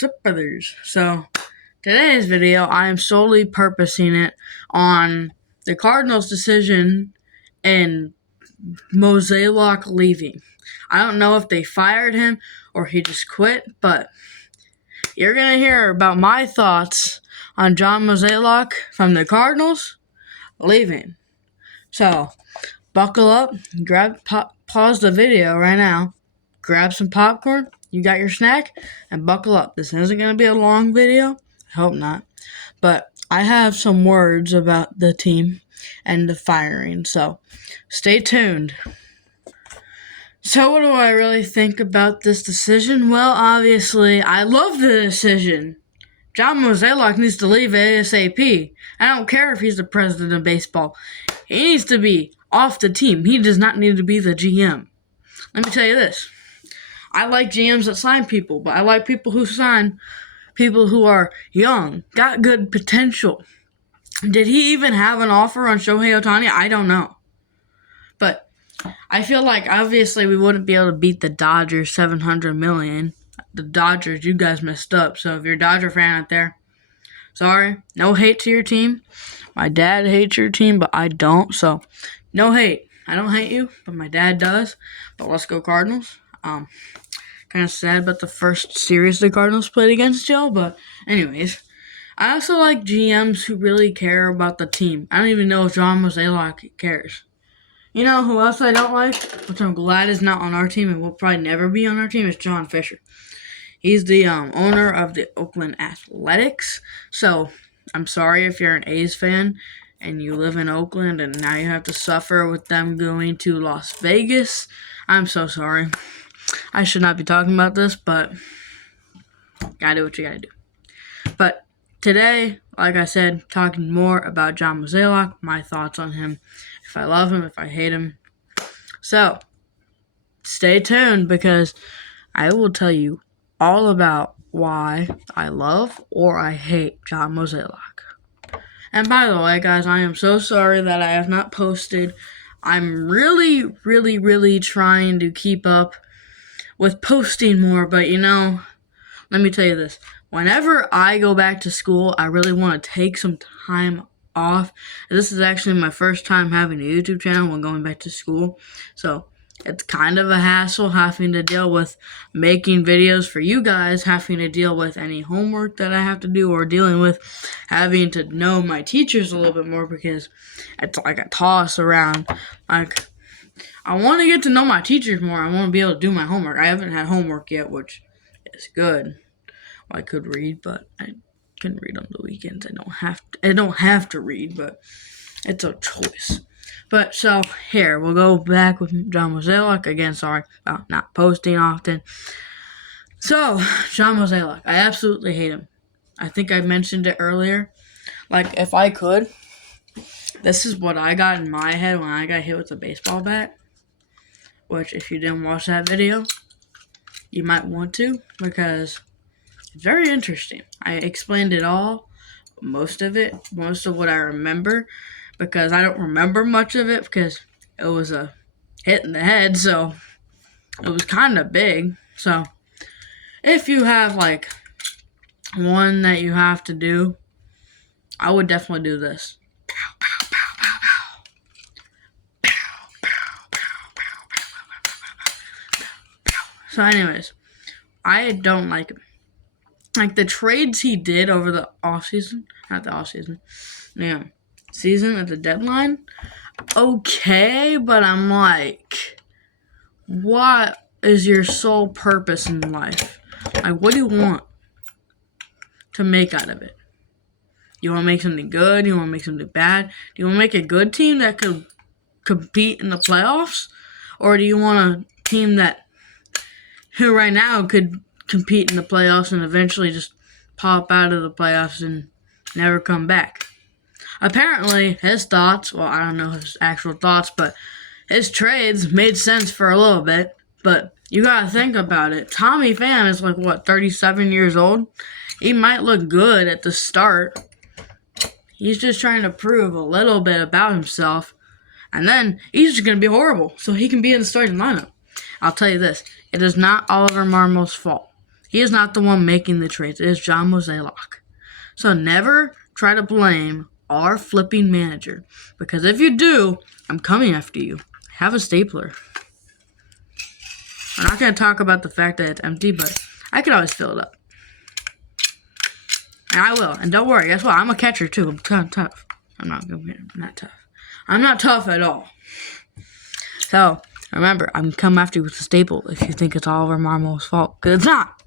What's up, brothers? So, today's video, I am solely purposing it on the Cardinals' decision and mozelak leaving. I don't know if they fired him or he just quit, but you're going to hear about my thoughts on John Mozelak from the Cardinals leaving. So, buckle up, pause the video right now, grab some popcorn, you got your snack, and buckle up. This isn't going to be a long video. I hope not. But I have some words about the team and the firing, so stay tuned. So what do I really think about this decision? Well, obviously, I love the decision. John Mozelak needs to leave ASAP. I don't care if he's the president of baseball. He needs to be off the team. He does not need to be the GM. Let me tell you this. I like GMs that sign people, but I like people who sign people who are young, got good potential. Did he even have an offer on Shohei Ohtani? I don't know. But I feel like obviously we wouldn't be able to beat the Dodgers $700 million. The Dodgers, you guys messed up. So if you're a Dodger fan out there, sorry. No hate to your team. My dad hates your team, but I don't. So no hate. I don't hate you, but my dad does. But let's go Cardinals. Kind of sad about the first series the Cardinals played against y'all, but anyways. I also like GMs who really care about the team. I don't even know if John Mozelak cares. You know who else I don't like, which I'm glad is not on our team and will probably never be on our team, is John Fisher. He's the owner of the Oakland Athletics. So I'm sorry if you're an A's fan and you live in Oakland and now you have to suffer with them going to Las Vegas. I'm so sorry. I should not be talking about this, but gotta do what you gotta do. But today, like I said, talking more about John Mozelak, my thoughts on him, if I love him, if I hate him. So, stay tuned because I will tell you all about why I love or I hate John Mozelak. And by the way, guys, I am so sorry that I have not posted. I'm really trying to keep up with posting more, but let me tell you this. Whenever I go back to school, I really want to take some time off. This is actually my first time having a YouTube channel when going back to school. So it's kind of a hassle having to deal with making videos for you guys, having to deal with any homework that I have to do, or dealing with having to know my teachers a little bit more because it's like a toss around. Like, I want to get to know my teachers more. I want to be able to do my homework. I haven't had homework yet, which is good. I could read, but I can read on the weekends. I don't have to read, but it's a choice. But so here we'll go back with John Mozelak again. Sorry about not posting often. So John Mozelak, I absolutely hate him. I think I mentioned it earlier. Like if I could, this is what I got in my head when I got hit with a baseball bat. Which, if you didn't watch that video, you might want to because it's very interesting. I explained it all, most of what I remember, because I don't remember much of it because it was a hit in the head, so it was kind of big. So, if you have, like, one that you have to do, I would definitely do this. So anyways, I don't like him. Like the trades he did over the season at the deadline, okay, but I'm like, what is your sole purpose in life? Like, what do you want to make out of it? You want to make something good? You want to make something bad? Do you want to make a good team that could compete in the playoffs? Or do you want a team who right now could compete in the playoffs and eventually just pop out of the playoffs and never come back? Apparently, his thoughts, well, I don't know his actual thoughts, but his trades made sense for a little bit. But you gotta think about it. Tommy Pham is 37 years old? He might look good at the start. He's just trying to prove a little bit about himself. And then he's just gonna be horrible, so he can be in the starting lineup. I'll tell you this. It is not Oliver Marmo's fault. He is not the one making the trades. It is John Mozelak. So never try to blame our flipping manager, because if you do, I'm coming after you. Have a stapler. I'm not going to talk about the fact that it's empty, but I could always fill it up. And I will. And don't worry, guess what? I'm a catcher too. I'm tough. I'm not tough. I'm not tough at all. So, remember, I'm coming after you with a staple if you think it's Oliver Marmo's fault. Because it's not.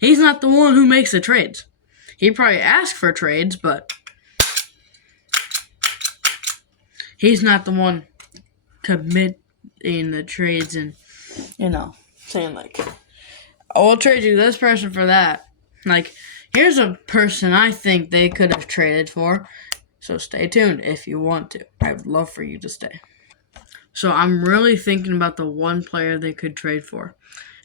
He's not the one who makes the trades. He probably asked for trades, but he's not the one committing the trades and, saying like, oh, I'll trade you this person for that. Like, here's a person I think they could have traded for. So stay tuned if you want to. I would love for you to stay. So I'm really thinking about the one player they could trade for.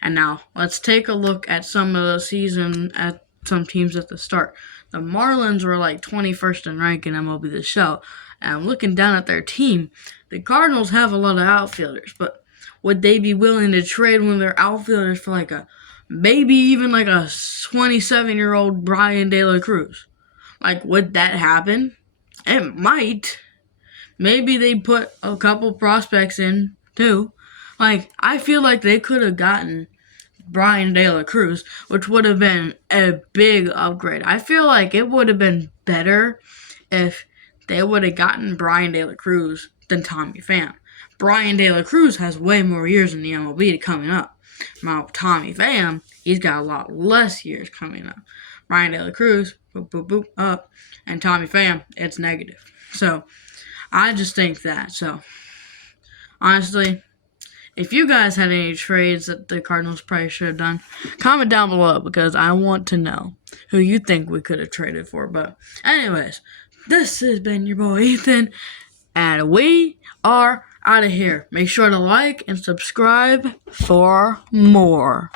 And now, let's take a look at some of the season at some teams at the start. The Marlins were like 21st in rank in MLB The Show. And I'm looking down at their team. The Cardinals have a lot of outfielders, but would they be willing to trade one of their outfielders for maybe even like a 27-year-old Brian De La Cruz? Like, would that happen? It might. Maybe they put a couple prospects in, too. Like, I feel like they could have gotten Brian De La Cruz, which would have been a big upgrade. I feel like it would have been better if they would have gotten Brian De La Cruz than Tommy Pham. Brian De La Cruz has way more years in the MLB coming up. Now, Tommy Pham, he's got a lot less years coming up. Brian De La Cruz, boop, boop, boop, up. And Tommy Pham, it's negative. So, I just think that. So, honestly, if you guys had any trades that the Cardinals probably should have done, comment down below because I want to know who you think we could have traded for. But anyways, this has been your boy Ethan, and we are out of here. Make sure to like and subscribe for more.